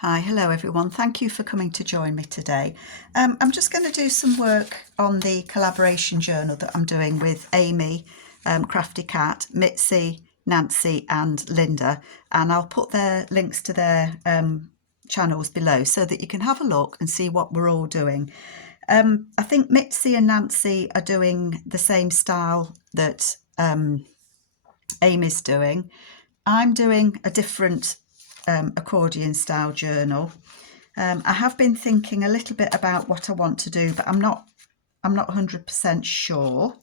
Hi, hello everyone. Thank you for coming to join me today. I'm just going to do some work on the collaboration journal that I'm doing with Amy, Crafty Cat, Mitzi, Nancy and Linda, and I'll put their links to their channels below so that you can have a look and see what we're all doing. I think Mitzi and Nancy are doing the same style that Amy's doing. I'm doing a different accordion style journal. I have been thinking a little bit about what I want to do, but I'm not 100% sure.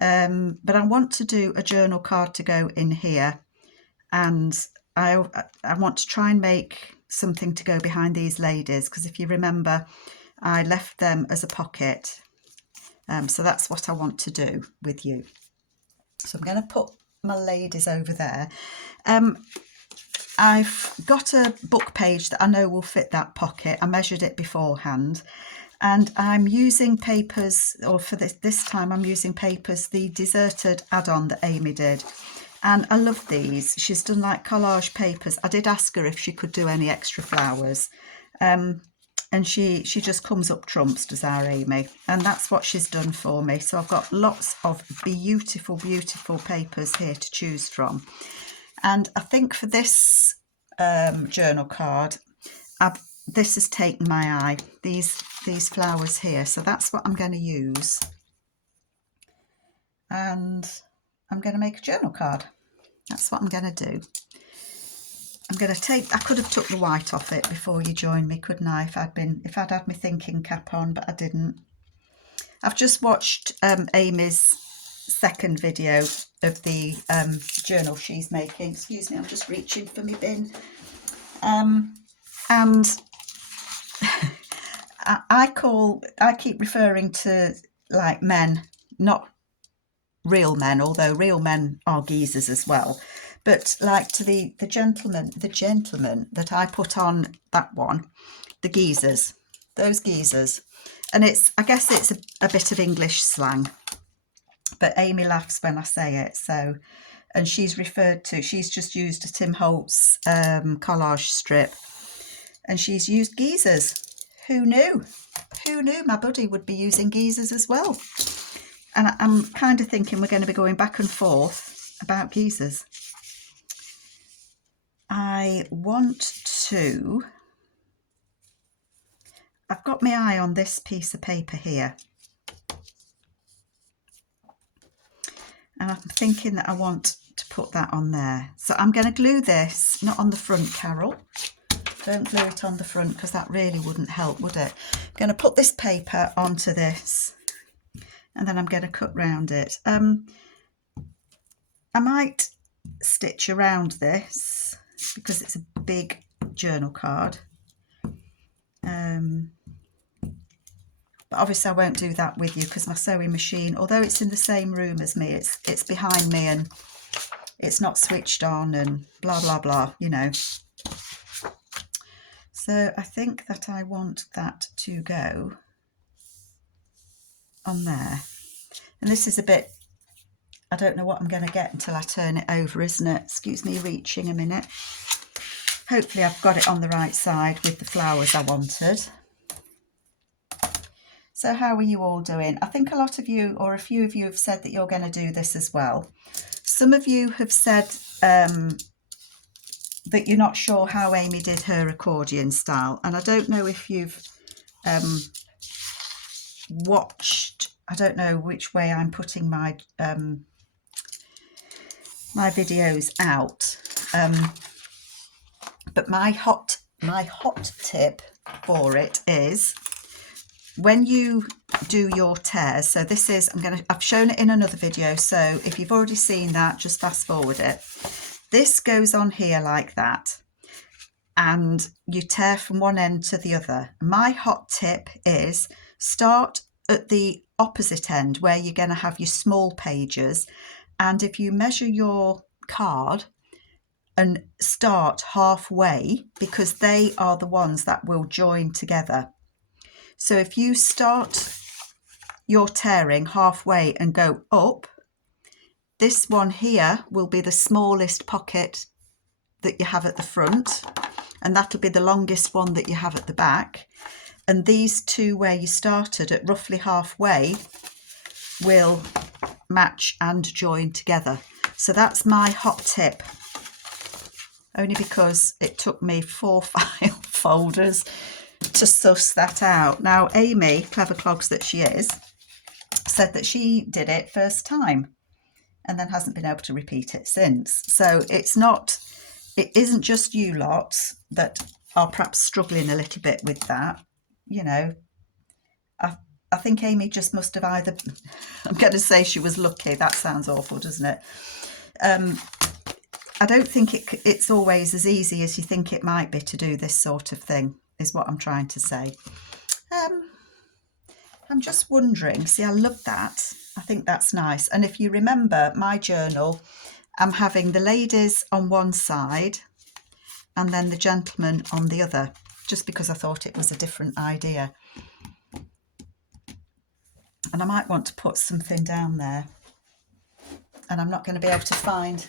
But I want to do a journal card to go in here, and I want to try and make something to go behind these ladies, because if you remember, I left them as a pocket. So that's what I want to do with you. So I'm going to put my ladies over there. I've got a book page that I know will fit that pocket. I measured it beforehand, and I'm using papers, or for this time I'm using papers, the Deserted add-on that Amy did. And I love these. She's done like collage papers. I did ask her if she could do any extra flowers. And she just comes up trumps, does our Amy. And that's what she's done for me. So I've got lots of beautiful, beautiful papers here to choose from. And I think for this journal card, this has taken my eye, these flowers here. So that's what I'm going to use. And I'm going to make a journal card. That's what I'm going to do. I'm going to take, I could have took the white off it before you joined me, couldn't I, if I'd had my thinking cap on, but I didn't. I've just watched Amy's second video of the journal she's making. Excuse me, I'm just reaching for my bin. And I keep referring to like men, not real men, although real men are geezers as well, but like to the gentleman that I put on that one, the geezers, those geezers. And I guess it's a bit of English slang, but Amy laughs when I say it. So, and she's just used a Tim Holtz collage strip, and she's used geezers. Who knew? Who knew my buddy would be using geezers as well? And I'm kind of thinking we're going to be going back and forth about geezers. I've got my eye on this piece of paper here. And I'm thinking that I want to put that on there. So I'm going to glue this, not on the front, Carol. Don't glue it on the front, because that really wouldn't help, would it? I'm going to put this paper onto this, and then I'm going to cut round it. I might stitch around this because it's a big journal card. But obviously I won't do that with you, because my sewing machine, although it's in the same room as me, it's behind me and it's not switched on and blah, blah, blah, you know. So I think that I want that to go on there. And this is a bit, I don't know what I'm going to get until I turn it over, isn't it? Excuse me reaching a minute. Hopefully I've got it on the right side with the flowers I wanted. So how are you all doing? I think a lot of you, or a few of you, have said that you're going to do this as well. Some of you have said that you're not sure how Amy did her accordion style. And I don't know if you've watched, I don't know which way I'm putting my my videos out. But my hot tip for it is, when you do your tears, so this is, I've shown it in another video, so if you've already seen that, just fast forward it. This goes on here like that, and you tear from one end to the other. My hot tip is start at the opposite end where you're going to have your small pages, and if you measure your card and start halfway, because they are the ones that will join together. So if you start your tearing halfway and go up, this one here will be the smallest pocket that you have at the front, and that'll be the longest one that you have at the back. And these two where you started at roughly halfway will match and join together. So that's my hot tip, only because it took me 4 file folders to suss that out. Now Amy, clever clogs that she is, said that she did it first time and then hasn't been able to repeat it since. So it isn't just you lots that are perhaps struggling a little bit with that. You know, I think Amy just must have either, I'm going to say she was lucky. That sounds awful, doesn't it? I don't think it's always as easy as you think it might be to do this sort of thing, is what I'm trying to say. I'm just wondering, see, I love that. I think that's nice. And if you remember my journal, I'm having the ladies on one side and then the gentlemen on the other, just because I thought it was a different idea. And I might want to put something down there. And I'm not going to be able to find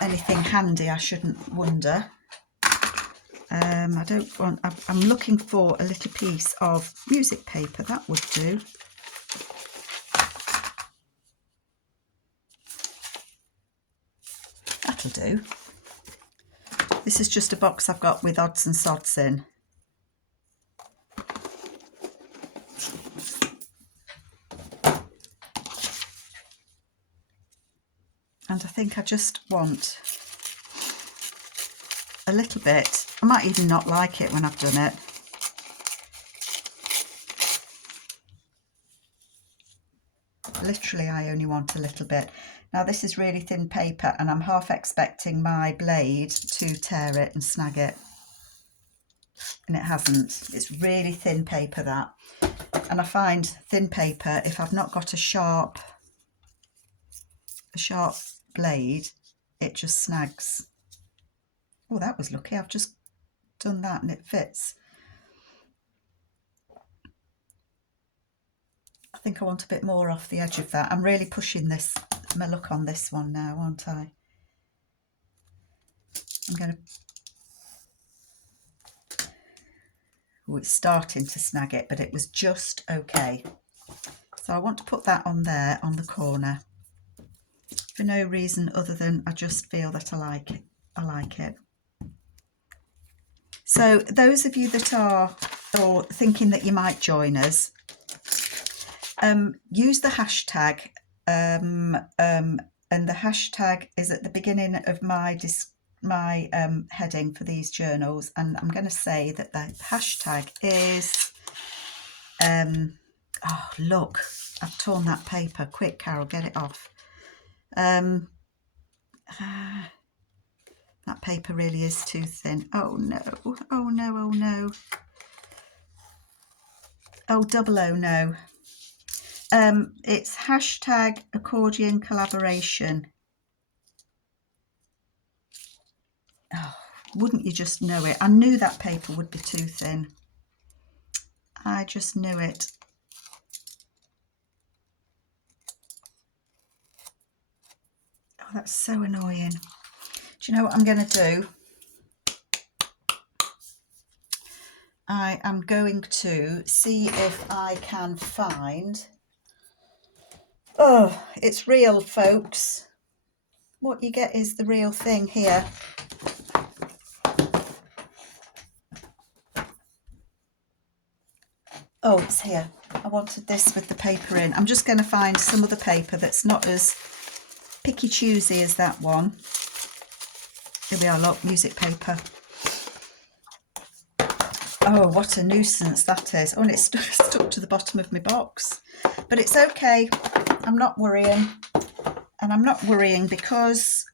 anything handy, I shouldn't wonder. I don't want, I'm looking for a little piece of music paper, that would do. That'll do. This is just a box I've got with odds and sods in. And I think I just want a little bit. I might even not like it when I've done it. Literally, I only want a little bit. Now this is really thin paper and I'm half expecting my blade to tear it and snag it. And it hasn't. It's really thin paper, that. And I find thin paper, if I've not got a sharp blade, it just snags. Oh, that was lucky. I've just done that and it fits. I think I want a bit more off the edge of that. I'm really pushing this, my luck on this one now, aren't I? I'm going to... Oh, it's starting to snag it, but it was just okay. So I want to put that on there, on the corner, for no reason other than I just feel that I like it. I like it. So those of you that are or thinking that you might join us, use the hashtag, and the hashtag is at the beginning of my heading for these journals, and I'm going to say that the hashtag is oh look, I've torn that paper. Quick, Carol, get it off. That paper really is too thin. Oh no, oh no, oh no. Oh, double oh no. It's hashtag accordion collaboration. Oh, wouldn't you just know it? I knew that paper would be too thin. I just knew it. Oh, that's so annoying. Do you know what I'm going to do? I am going to see if I can find... Oh, it's real, folks. What you get is the real thing here. Oh, it's here. I wanted this with the paper in. I'm just going to find some other paper that's not as picky choosy as that one. Here we are, look, music paper. Oh, what a nuisance that is. Oh, and it's stuck to the bottom of my box. But it's okay. I'm not worrying. And I'm not worrying because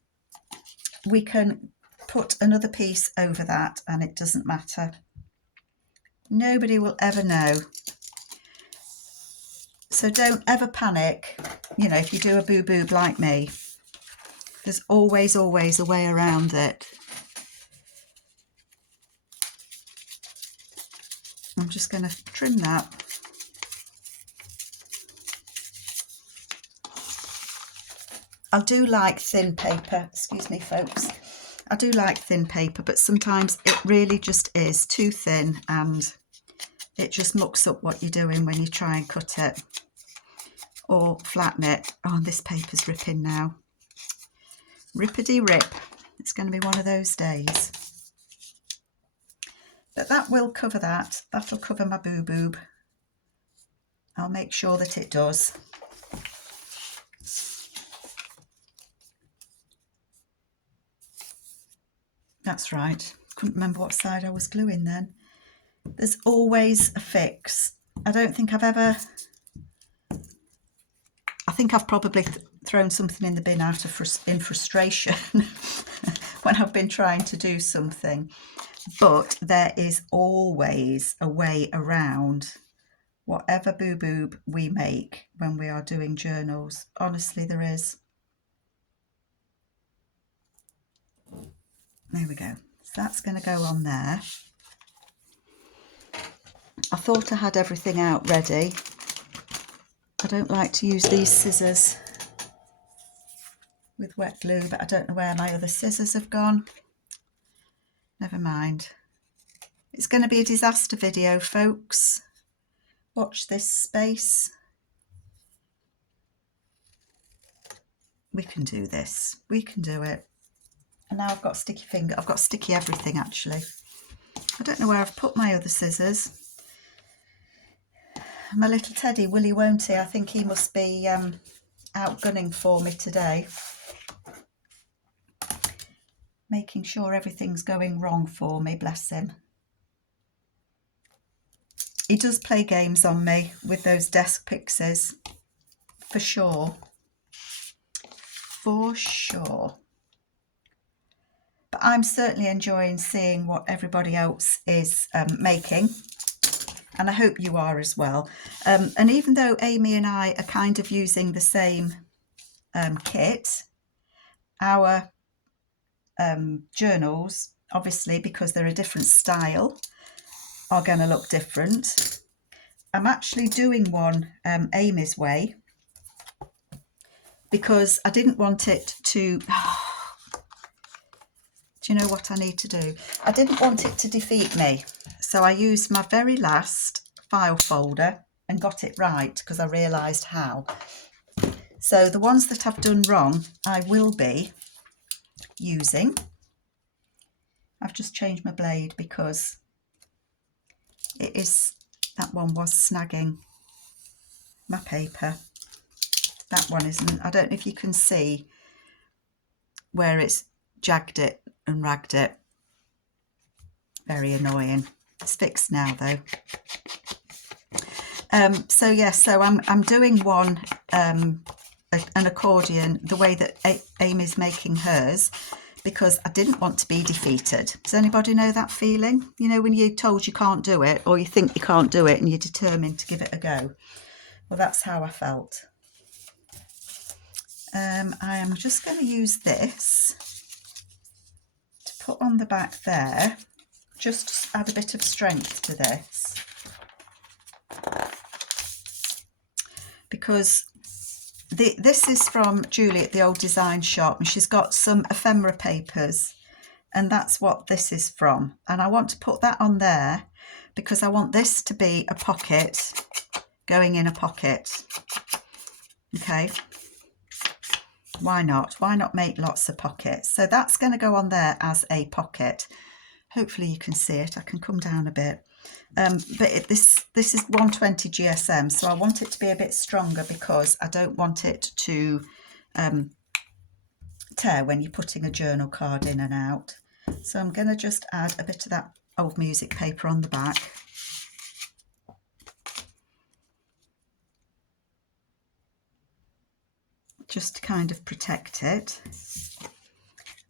we can put another piece over that and it doesn't matter. Nobody will ever know. So don't ever panic, you know, if you do a boo-boob like me. There's always, always a way around it. I'm just going to trim that. I do like thin paper, excuse me folks. I do like thin paper, but sometimes it really just is too thin and it just mucks up what you're doing when you try and cut it or flatten it. Oh, this paper's ripping now. Rippity rip. It's going to be one of those days. But that will cover that. That'll cover my boo-boob. I'll make sure that it does. That's right. Couldn't remember what side I was gluing then. There's always a fix. I don't think I've ever... I think I've probably thrown something in the bin in frustration when I've been trying to do something. But there is always a way around whatever boo-boob we make when we are doing journals. Honestly, there is. There we go. So that's going to go on there. I thought I had everything out ready. I don't like to use these scissors with wet glue, but I don't know where my other scissors have gone. Never mind. It's going to be a disaster video, folks. Watch this space. We can do this. We can do it. And now I've got sticky finger. I've got sticky everything, actually. I don't know where I've put my other scissors. My little teddy, will he, won't he? I think he must be out gunning for me today. Making sure everything's going wrong for me, bless him. He does play games on me with those desk pixies, for sure. For sure. But I'm certainly enjoying seeing what everybody else is making. And I hope you are as well. And even though Amy and I are kind of using the same kit, our journals, obviously, because they're a different style, are going to look different. I'm actually doing one Amy's way because I didn't want it to... Do you know what I need to do? I didn't want it to defeat me. So I used my very last file folder and got it right because I realised how. So the ones that I've done wrong, I will be using. I've just changed my blade because that one was snagging my paper. That one isn't. I don't know if you can see where it's jagged it and ragged it. Very annoying. It's fixed now though. So yeah, so I'm doing one an accordion the way that Amy's making hers because I didn't want to be defeated. Does anybody know that feeling? You know, when you're told you can't do it or you think you can't do it and you're determined to give it a go. Well, that's how I felt. I am just going to use this to put on the back there, just to add a bit of strength to this. Because this is from Julie at the Old Design Shop, and she's got some ephemera papers, and that's what this is from. And I want to put that on there because I want this to be a pocket going in a pocket. Okay. Why not? Why not make lots of pockets? So that's going to go on there as a pocket. Hopefully you can see it. I can come down a bit. But this is 120 GSM, so I want it to be a bit stronger because I don't want it to tear when you're putting a journal card in and out. So I'm going to just add a bit of that old music paper on the back. Just to kind of protect it.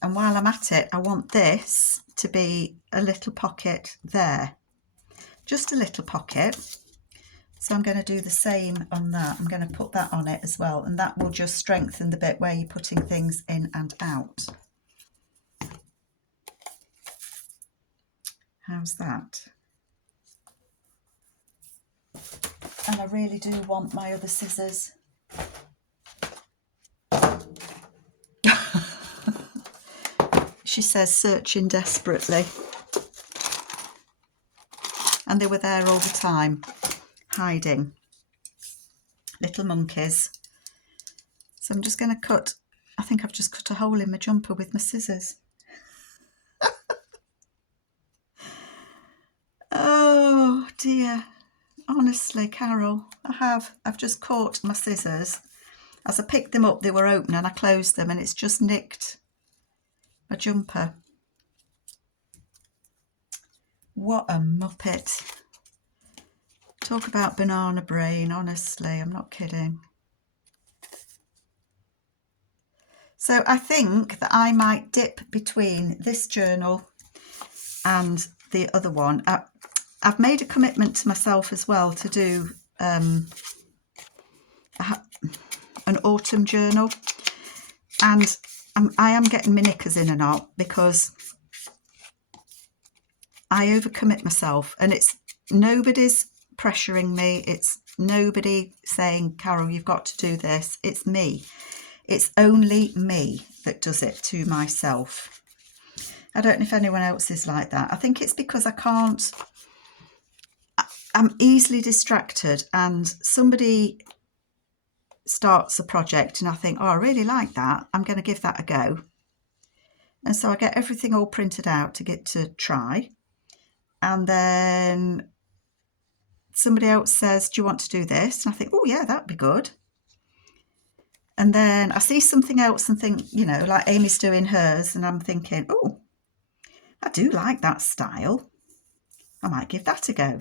And while I'm at it, I want this to be a little pocket there. Just a little pocket. So I'm going to do the same on that. I'm going to put that on it as well, and that will just strengthen the bit where you're putting things in and out. How's that? And I really do want my other scissors. she says, searching desperately. And they were there all the time, hiding. Little monkeys. So I'm just going to cut, I think I've just cut a hole in my jumper with my scissors. Oh dear. Honestly, Carol, I've just caught my scissors. As I picked them up, they were open and I closed them and it's just nicked my jumper. What a muppet. Talk about banana brain, honestly, I'm not kidding. So I think that I might dip between this journal and the other one. I've made a commitment to myself as well to do an autumn journal, and I am getting my knickers in a knot because I overcommit myself, and it's nobody's pressuring me, it's nobody saying, Carol, you've got to do this. It's me. It's only me that does it to myself. I don't know if anyone else is like that. I think it's because I'm easily distracted, and somebody starts a project and I think, oh, I really like that, I'm going to give that a go. And so I get everything all printed out to get to try. And then somebody else says, do you want to do this? And I think, oh yeah, that'd be good. And then I see something else and think, you know, like Amy's doing hers, and I'm thinking, oh, I do like that style. I might give that a go.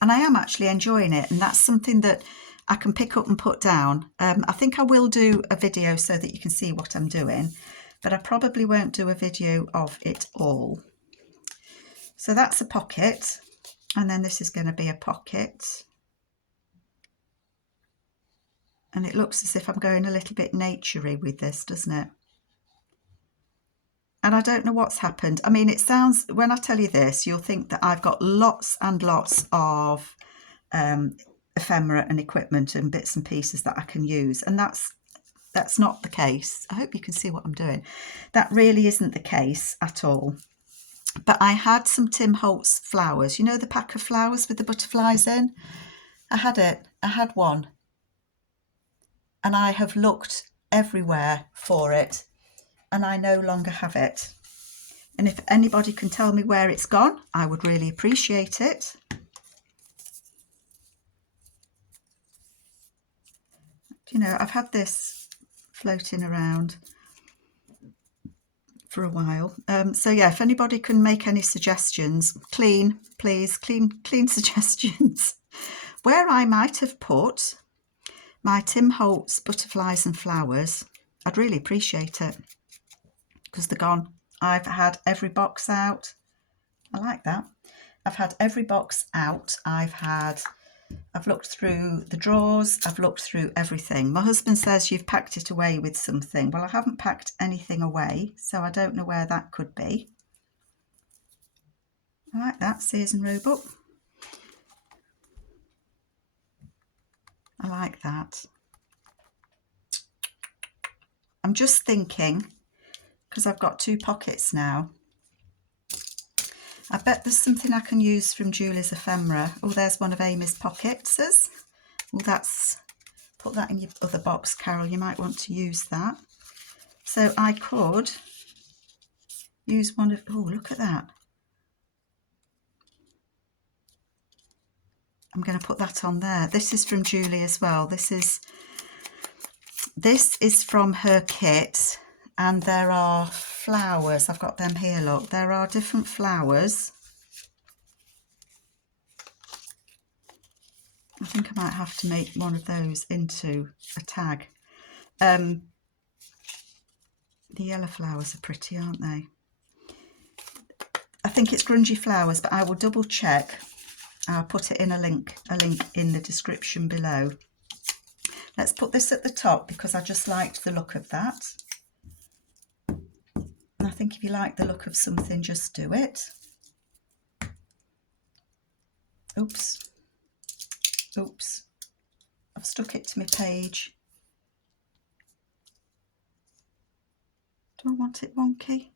And I am actually enjoying it. And that's something that I can pick up and put down. I think I will do a video so that you can see what I'm doing, but I probably won't do a video of it all. So that's a pocket. And then this is going to be a pocket. And it looks as if I'm going a little bit nature-y with this, doesn't it? And I don't know what's happened. I mean, it sounds, when I tell you this, you'll think that I've got lots and lots of ephemera and equipment and bits and pieces that I can use. And that's not the case. I hope you can see what I'm doing. That really isn't the case at all. But I had some Tim Holtz flowers. You know, the pack of flowers with the butterflies in? I had one. And I have looked everywhere for it, and I no longer have it. And if anybody can tell me where it's gone, I would really appreciate it. You know, I've had this floating around for a while. So yeah, if anybody can make any suggestions, clean suggestions, where I might have put my Tim Holtz butterflies and flowers, I'd really appreciate it, because they're gone. I've had every box out. I like that. I've had every box out. I've looked through the drawers. I've looked through everything. My husband says you've packed it away with something. Well, I haven't packed anything away, so I don't know where that could be. I like that, Sears and Roebuck. I like that. I'm just thinking, because I've got two pockets now, I bet there's something I can use from Julie's ephemera. Oh, there's one of Amy's pockets. Oh, put that in your other box, Carol. You might want to use that. So I could use one of, oh, look at that. I'm going to put that on there. This is from Julie as well. This is from her kit, and there are flowers. I've got them here, look. There are different flowers. I think I might have to make one of those into a tag. The yellow flowers are pretty, aren't they? I think it's Grungy flowers, but I will double check. I'll put it in a link in the description below. Let's put this at the top because I just liked the look of that. And I think if you like the look of something, just do it. Oops. Oops. I've stuck it to my page. Do I want it wonky?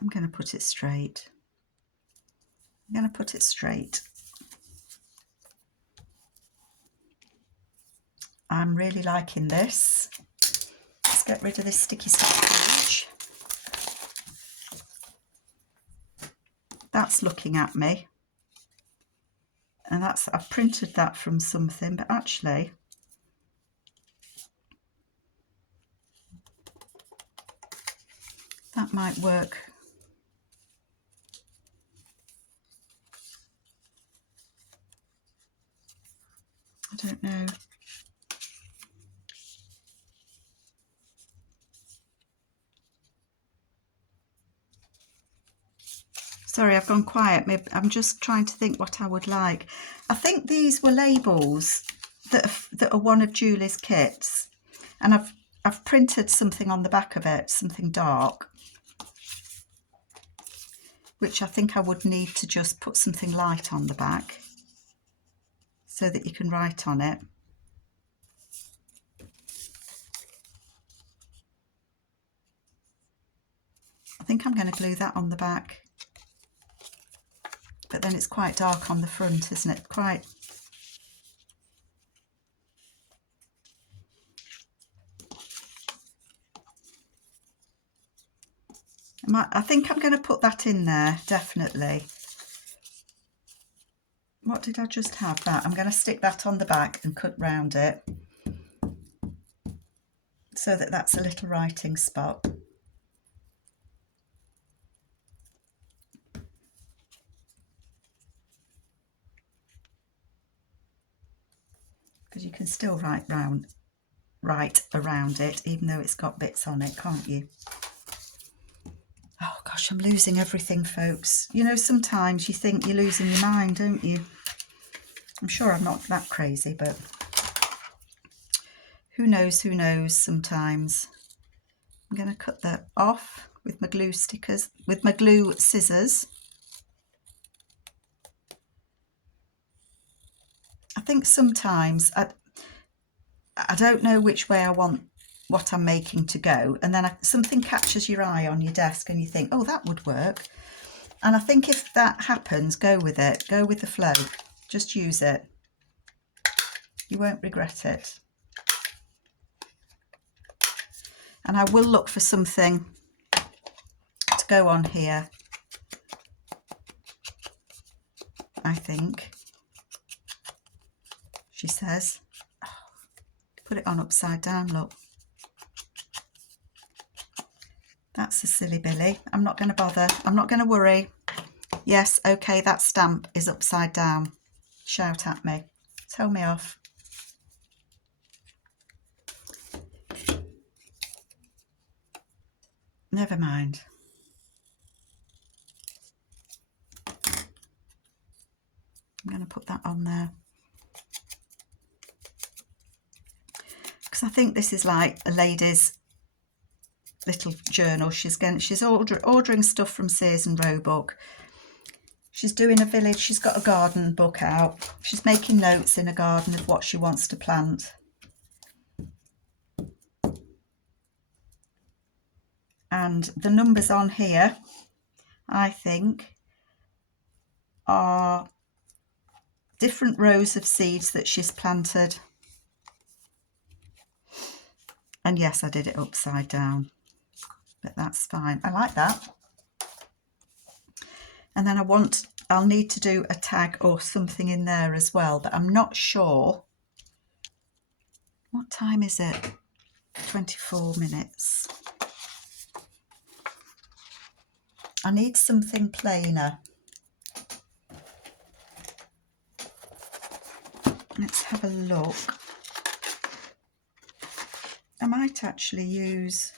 I'm going to put it straight. I'm going to put it straight. I'm really liking this. Let's get rid of this sticky collage. That's looking at me. And that's, I've printed that from something, but actually that might work. I don't know. Sorry, I've gone quiet. Maybe I'm just trying to think what I would like. I think these were labels that are one of Julie's kits, and I've printed something on the back of it, something dark, which I think I would need to just put something light on the back so that you can write on it. I think I'm going to glue that on the back. But then it's quite dark on the front, isn't it? Quite. I think I'm going to put that in there, definitely. What did I just have? That. I'm going to stick that on the back and cut round it so that that's a little writing spot. Because you can still write around it, even though it's got bits on it, can't you? Oh gosh, I'm losing everything, folks. You know, sometimes you think you're losing your mind, don't you? I'm sure I'm not that crazy, but who knows sometimes. I'm going to cut that off with my glue stickers, with my glue scissors. I think sometimes I don't know which way I want what I'm making to go, and then something catches your eye on your desk and you think, oh, that would work. And I think if that happens, go with it, go with the flow, just use it. You won't regret it. And I will look for something to go on here, I think. She says, oh, put it on upside down, look. That's a silly Billy. I'm not going to bother. I'm not going to worry. Yes, okay, that stamp is upside down. Shout at me. Tell me off. Never mind. I'm going to put that on there. Because I think this is like a lady's little journal. She's ordering stuff from Sears and Roebuck. She's doing a village. She's got a garden book out. She's making notes in a garden of what she wants to plant. And the numbers on here, I think, are different rows of seeds that she's planted. And yes, I did it upside down, but that's fine. I like that. And then I'll need to do a tag or something in there as well, but I'm not sure. What time is it? 24 minutes. I need something plainer. Let's have a look. I might actually use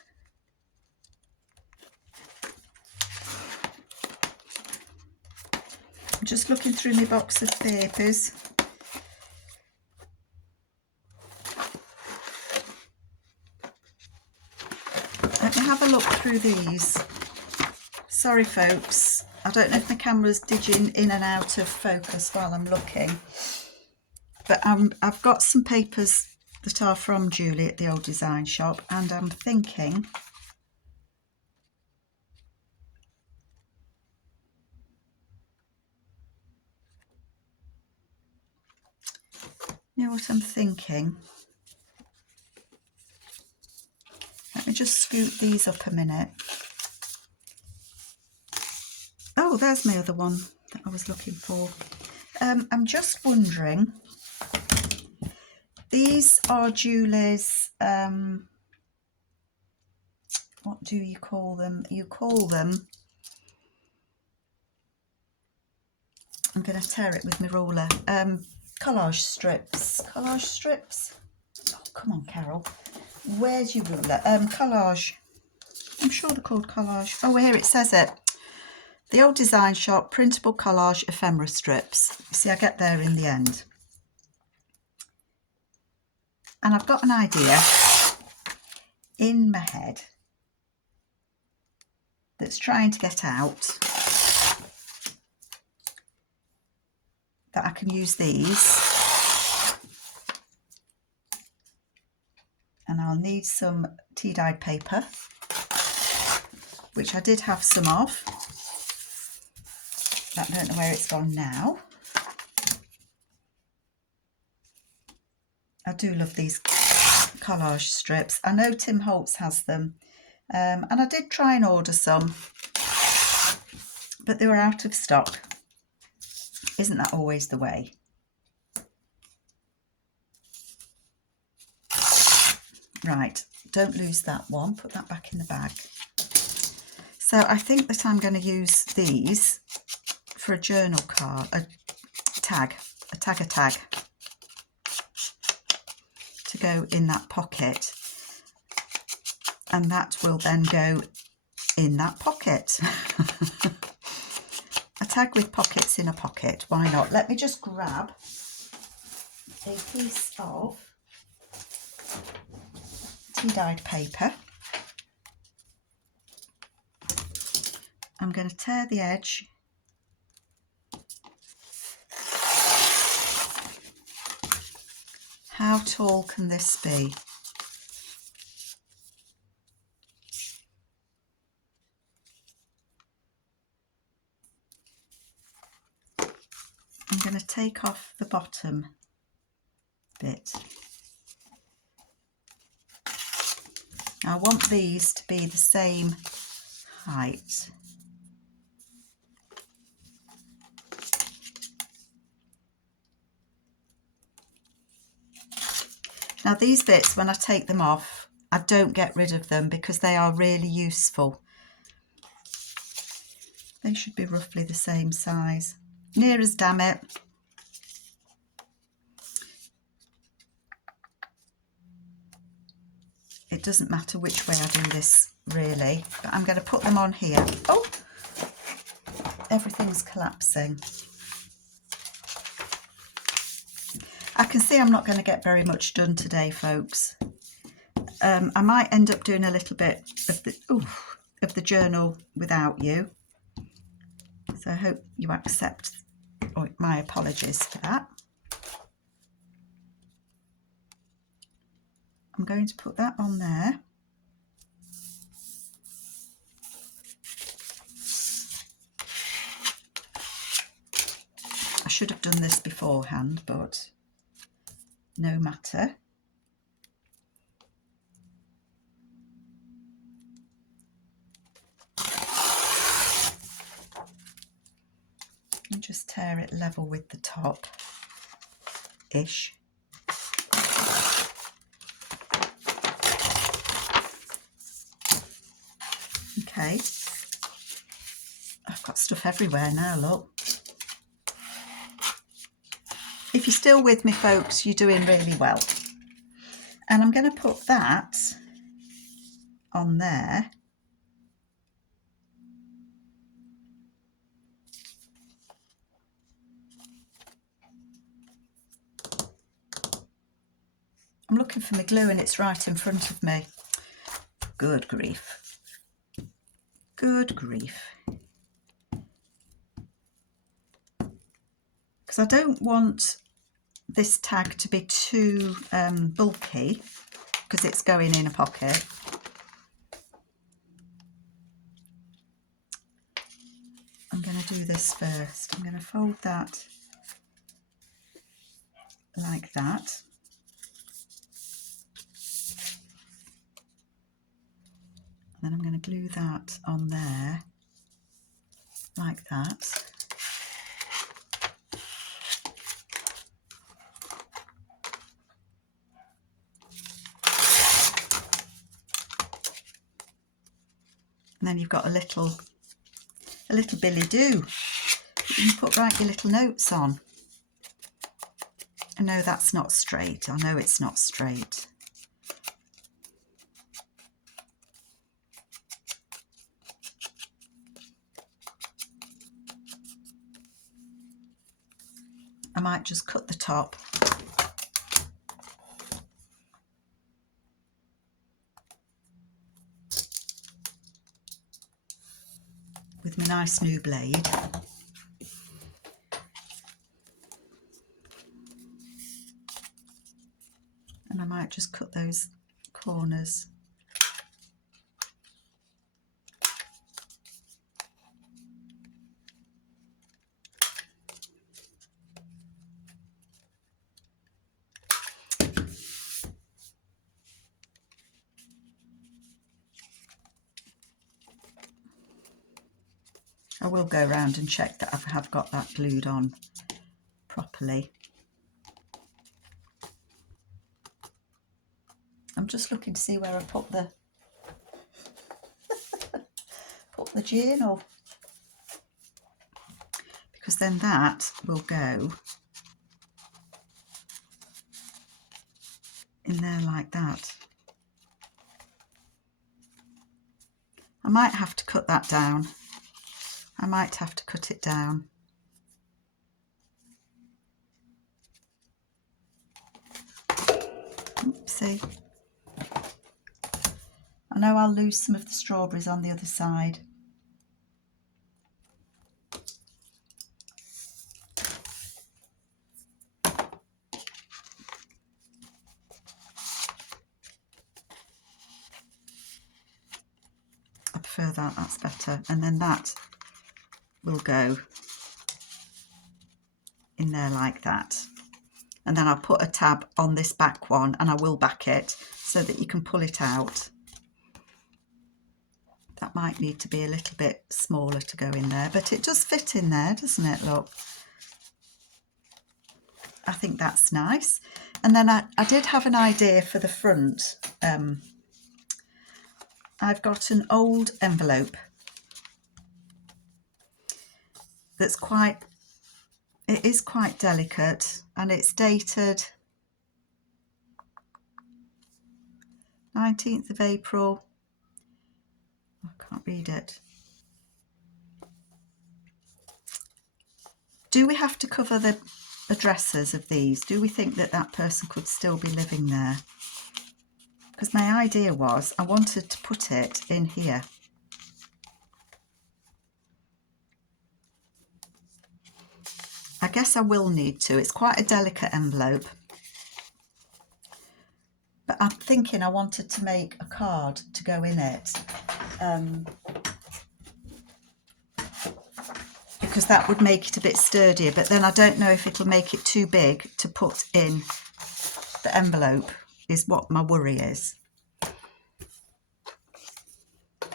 I'm just looking through my box of papers. Let me have a look through these. Sorry folks, I don't know if my camera's digging in and out of focus while I'm looking, but I've got some papers that are from Julie at the old design shop, and I'm thinking you know what I'm thinking? Let me just scoot these up a minute. Oh, there's my other one that I was looking for. I'm just wondering, these are Julie's, what do you call them? You call them, I'm going to tear it with my ruler, collage strips. Collage strips? Oh, come on, Carol. Where's your ruler? Collage. I'm sure they're called collage. Oh, here it says it. The old design shop, printable collage ephemera strips. You see, I get there in the end. And I've got an idea in my head that's trying to get out, that I can use these. And I'll need some tea-dyed paper, which I did have some of. I don't know where it's gone now. I do love these collage strips. I know Tim Holtz has them, and I did try and order some, but they were out of stock. Isn't that always the way? Right, don't lose that one. Put that back in the bag. So I think that I'm going to use these for a journal card, a tag, to go in that pocket, and that will then go in that pocket. A tag with pockets in a pocket, why not? Let me just grab a piece of tea-dyed paper. I'm going to tear the edge . How tall can this be? I'm going to take off the bottom bit. I want these to be the same height. Now these bits, when I take them off, I don't get rid of them because they are really useful. They should be roughly the same size. Near as damn it. It doesn't matter which way I do this really, but I'm going to put them on here. Oh, everything's collapsing. I can see I'm not going to get very much done today, folks. I might end up doing a little bit of the journal without you. So I hope you accept my apologies for that. I'm going to put that on there. I should have done this beforehand, but no matter. And just tear it level with the top-ish. Okay. I've got stuff everywhere now, look. If you're still with me, folks, you're doing really well. And I'm going to put that on there. I'm looking for my glue and it's right in front of me. Good grief. Good grief. Because I don't want this tag to be too bulky because it's going in a pocket. I'm going to do this first. I'm going to fold that like that. And then I'm going to glue that on there like that. And then you've got a little billy-do. You can put right your little notes on. I know that's not straight. I know it's not straight. I might just cut the top. With my nice new blade. And I might just cut those corners. I will go around and check that I have got that glued on properly. I'm just looking to see where I put the journal, because then that will go in there like that. I might have to cut that down. I might have to cut it down. Oopsie. I know I'll lose some of the strawberries on the other side. I prefer that, that's better. And then that will go in there like that. And then I'll put a tab on this back one, and I will back it so that you can pull it out. That might need to be a little bit smaller to go in there, but it does fit in there, doesn't it? Look, I think that's nice. And then I did have an idea for the front. I've got an old envelope that's it is quite delicate, and it's dated 19th of April. I can't read it. Do we have to cover the addresses of these? Do we think that that person could still be living there? Because my idea was I wanted to put it in here. I guess I will need to. It's quite a delicate envelope. But I'm thinking I wanted to make a card to go in it. Because that would make it a bit sturdier, but then I don't know if it'll make it too big to put in the envelope, is what my worry is.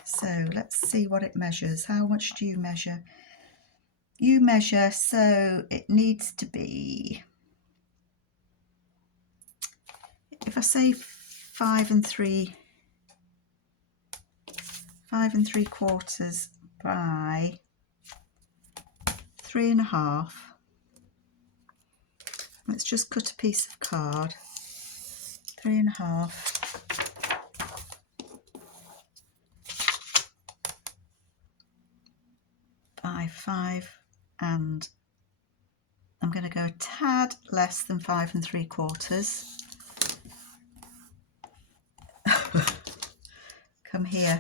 So let's see what it measures. How much do you measure? You measure, so it needs to be, if I say 5 3/4 by 3.5. Let's just cut a piece of card. 3.5 by 5, and I'm going to go a tad less than 5 3/4. Come here.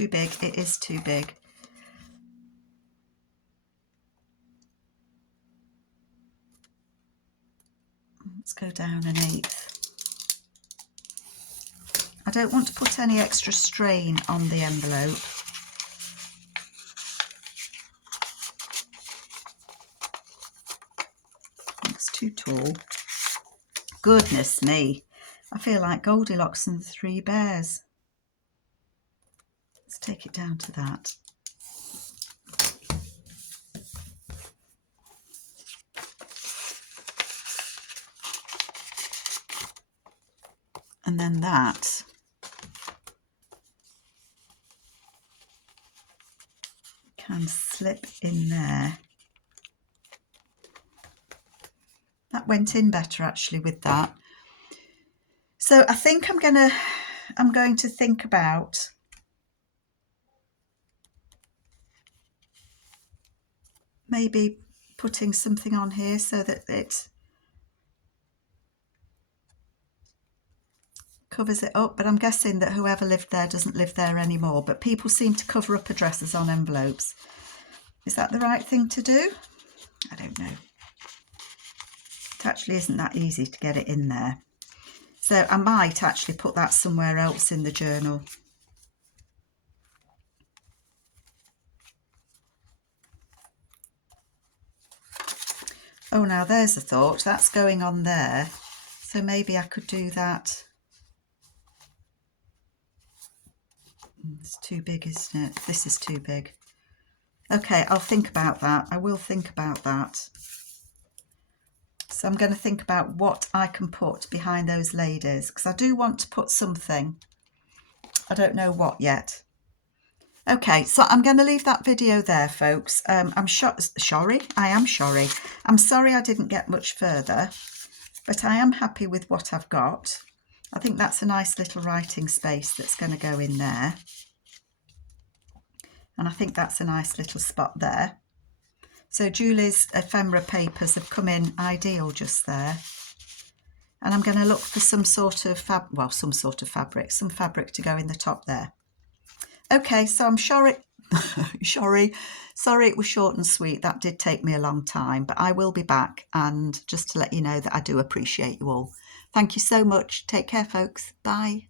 too big. It is too big. Let's go down 1/8. I don't want to put any extra strain on the envelope. It's too tall. Goodness me. I feel like Goldilocks and the Three Bears. Let's take it down to that. And then that can slip in there. That went in better actually with that. So I think I'm going to think about maybe putting something on here so that it covers it up, but I'm guessing that whoever lived there doesn't live there anymore, but people seem to cover up addresses on envelopes. Is that the right thing to do? I don't know. It actually isn't that easy to get it in there. So I might actually put that somewhere else in the journal. Oh, now there's a thought. That's going on there. So maybe I could do that. It's too big, isn't it? This is too big. Okay, I'll think about that. I will think about that. So I'm going to think about what I can put behind those ladies, because I do want to put something. I don't know what yet. Okay, so I'm going to leave that video there, folks. I'm sorry. I'm sorry I didn't get much further, but I am happy with what I've got. I think that's a nice little writing space that's going to go in there. And I think that's a nice little spot there. So Julie's ephemera papers have come in ideal just there. And I'm going to look for some sort of some fabric to go in the top there. Okay, so I'm sorry it was short and sweet. That did take me a long time, but I will be back, and just to let you know that I do appreciate you all. Thank you so much. Take care, folks. Bye.